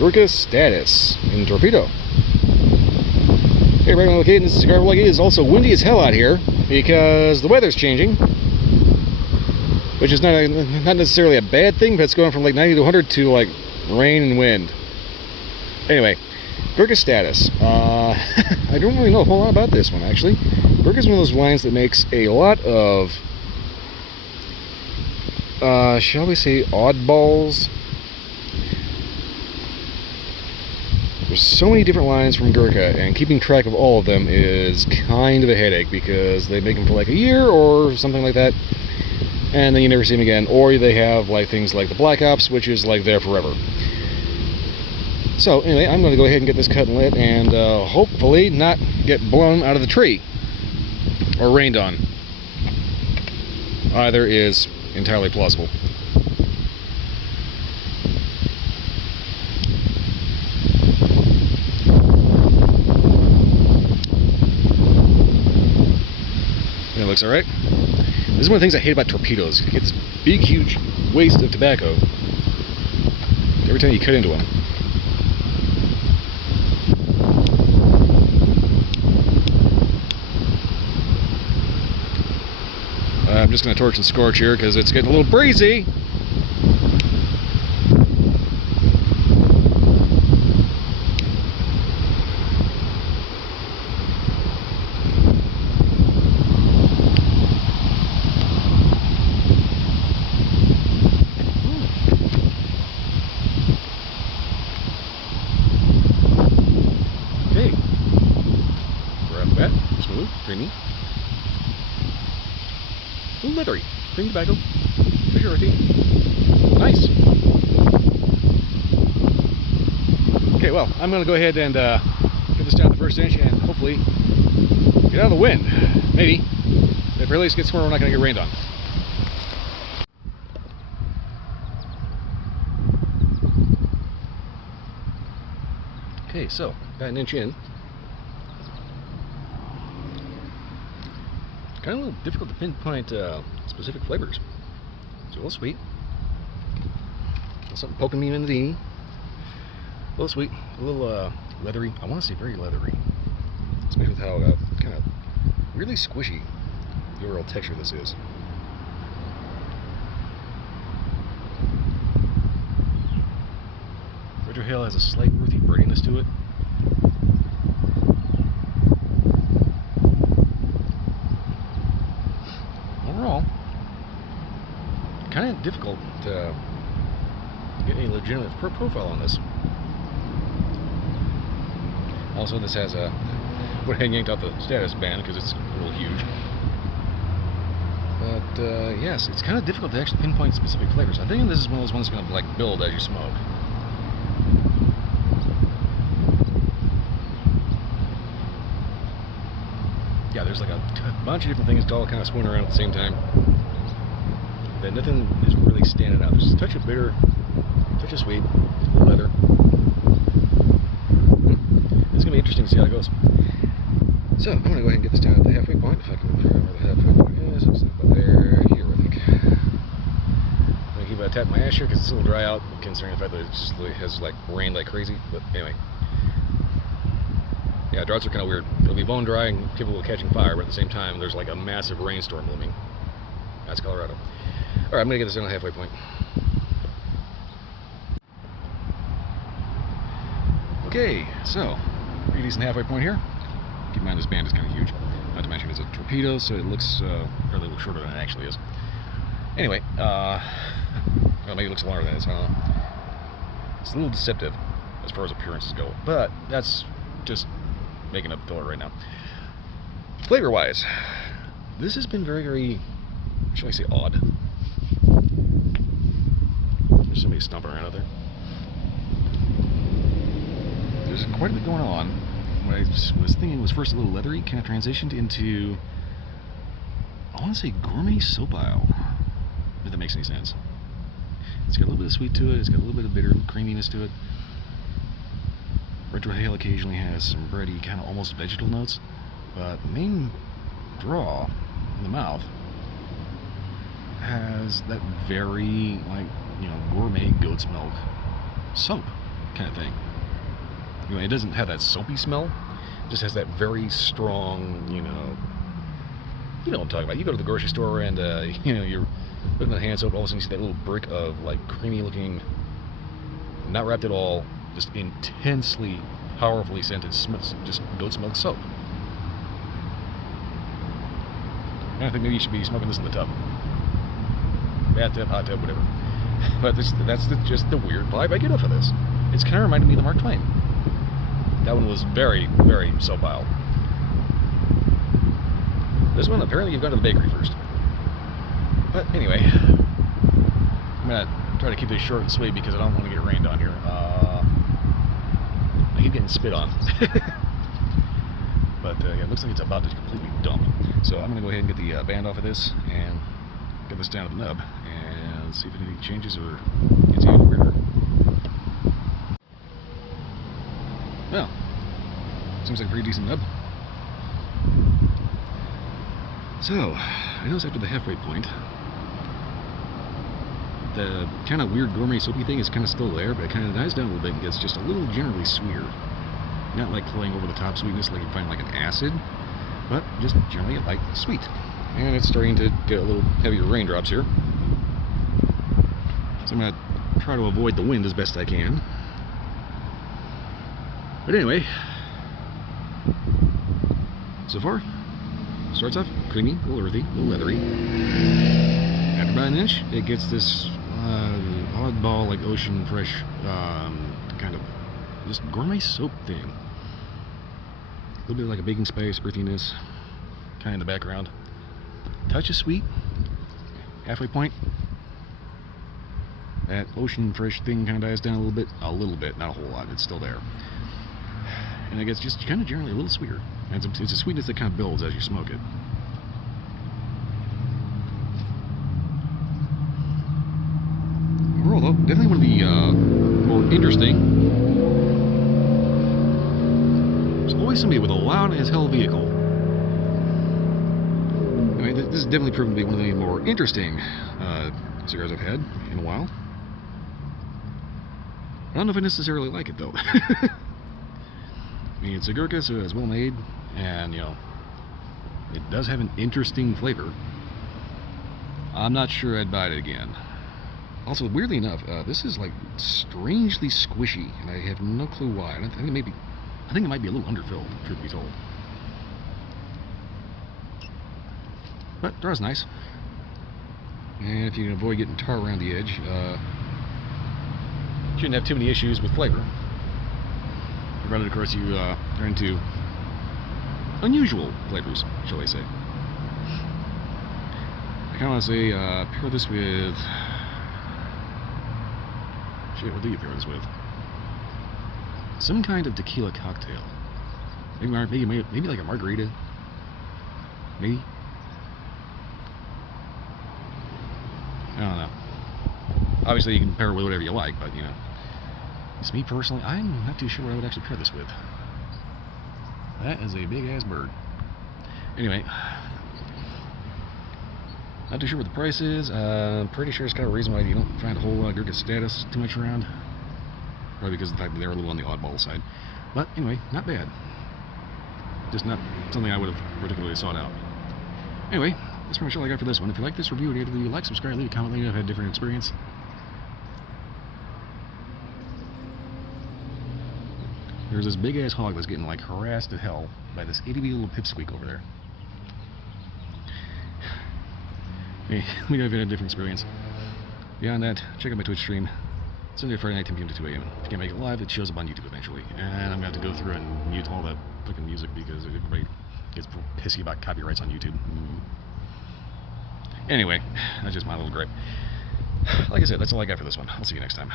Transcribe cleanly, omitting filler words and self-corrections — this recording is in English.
Gurkha status in Torpedo. Hey, right on location, this is Cigar. It is also windy as hell out here because the weather's changing, which is not necessarily a bad thing, but it's going from like 90 to 100 to like rain and wind. Anyway, Gurkha status. I don't really know a whole lot about this one, actually. Gurkha is one of those wines that makes a lot of, shall we say, oddballs. There's so many different lines from Gurkha, and keeping track of all of them is kind of a headache because they make them for like a year or something like that, and then you never see them again. Or they have like things like the Black Ops, which is like there forever. So anyway, I'm going to go ahead and get this cut and lit, and hopefully not get blown out of the tree or rained on. Either is entirely plausible. That looks alright. This is one of the things I hate about torpedoes. You get this big, huge waste of tobacco every time you cut into one. I'm just going to torch and scorch here because it's getting a little breezy. Okay. Right off the bat, smooth, creamy. A little leathery. Cream tobacco. Majority. Nice. Okay, well, I'm going to go ahead and get this down the first inch and hopefully get out of the wind. Maybe. If it really gets somewhere we're not going to get rained on. Okay, so, about an inch in. Kind of a little difficult to pinpoint specific flavors. It's a little sweet. Something poking me in the knee. A little sweet, a little leathery. I want to say very leathery, especially with how kind of really squishy the overall texture of this is. Retrohale has a slight earthy burniness to it. Overall, kind of difficult to get any legitimate profile on this. Also, this has a, went ahead and yanked out the status band because it's a little huge. But yes, it's kind of difficult to actually pinpoint specific flavors. I think this is one of those ones that's going to like build as you smoke. Yeah, there's like a bunch of different things all kind of swimming around at the same time. But nothing is really standing out. There's a touch of bitter, a touch of sweet, a little leather. It's going to be interesting to see how it goes. So, I'm going to go ahead and get this down at the halfway point, if I can figure out where the halfway point is. It's about there, here, I think. I'm going to keep tapping my ash here because it's a little dry out, considering the fact that it just has like rained like crazy. But anyway. Yeah, droughts are kind of weird. It'll be bone dry and capable of catching fire, but at the same time, there's like a massive rainstorm looming. That's Colorado. Alright, I'm going to get this down at the halfway point. Okay, so, pretty decent halfway point here. Keep in mind this band is kind of huge. Not to mention it's a torpedo, so it looks probably a little shorter than it actually is. Anyway, well, maybe it looks longer than it is, I don't know. It's a little deceptive as far as appearances go, but that's just making up filler right now. Flavor-wise, this has been very, very, shall I say, odd. There's somebody stomping around out there. There's quite a bit going on. What I was thinking was first a little leathery, kind of transitioned into, I want to say gourmet soapile, if that makes any sense. It's got a little bit of sweet to it, it's got a little bit of bitter creaminess to it. Retrohale occasionally has some bready, kind of almost vegetal notes, but the main draw in the mouth has that very, like, you know, gourmet goat's milk soap. kind of thing. You know, it doesn't have that soapy smell. It just has that very strong, you know what I'm talking about. You go to the grocery store and, you know, you're looking at hand soap, all of a sudden you see that little brick of, like, creamy looking, not wrapped at all, just intensely, powerfully scented, just goat milk soap. And I think maybe you should be smoking this in the tub. Bathtub, hot tub, whatever. But that's just the weird vibe I get off of this. It's kind of reminded me of the Mark Twain. That one was very, very soapile. This one, apparently you've gone to the bakery first. But anyway, I'm going to try to keep this short and sweet because I don't want to get rained on here. I keep getting spit on. But yeah, it looks like it's about to completely dump. So I'm going to go ahead and get the band off of this and get this down to the nub and see if anything changes or gets even weirder. Well, seems like a pretty decent nub. So, I noticed after the halfway point, the kind of weird gourmet soapy thing is kind of still there, but it kind of dies down a little bit and gets just a little generally sweeter. Not like playing over the top sweetness like you find like an acid, but just generally a light sweet. And it's starting to get a little heavier raindrops here. So I'm going to try to avoid the wind as best I can. But anyway, so far, starts off creamy, a little earthy, a little leathery. After about an inch, it gets this oddball, like ocean fresh, kind of just gourmet soap thing. A little bit like a baking spice, earthiness, kind of in the background. Touch of sweet. Halfway point, that ocean fresh thing kind of dies down a little bit, not a whole lot. It's still there. And it gets just kind of generally a little sweeter. And it's a sweetness that kind of builds as you smoke it. Overall, though, definitely one of the more interesting. There's always somebody with a loud as hell vehicle. I mean, this is definitely proven to be one of the more interesting cigars I've had in a while. I don't know if I necessarily like it, though. I mean, it's a Gurkha, so it's well made, and, you know, it does have an interesting flavor. I'm not sure I'd buy it again. Also, weirdly enough, this is, like, strangely squishy, and I have no clue why. I think it might be a little underfilled, truth be told. But draw's nice. And if you can avoid getting tar around the edge, shouldn't have too many issues with flavor. Provided, of course, you are into unusual flavors, shall I say. I kind of want to say, pair this with... Shit, what do you pair this with? Some kind of tequila cocktail. Maybe like a margarita. Maybe. I don't know. Obviously, you can pair it with whatever you like, but, you know. It's me personally, I'm not too sure what I would actually pair this with. That is a big-ass bird. Anyway. Not too sure what the price is. Pretty sure it's got a reason why you don't find a whole lot of Gurkha status too much around. Probably because of the fact that they're a little on the oddball side. But anyway, not bad. Just not something I would have particularly sought out. Anyway, that's pretty much all I got for this one. If you like this review, either leave a like, subscribe, leave a comment, let me know if you had a different experience. There's this big ass hog that's getting like harassed to hell by this itty bitty little pipsqueak over there. Hey, let me know if you had a different experience. Beyond that, check out my Twitch stream. Sunday, Friday night, 10 p.m. to 2 a.m. If you can't make it live, it shows up on YouTube eventually. And I'm going to have to go through and mute all that fucking music because everybody gets pissy about copyrights on YouTube. Anyway, that's just my little gripe. Like I said, that's all I got for this one. I'll see you next time.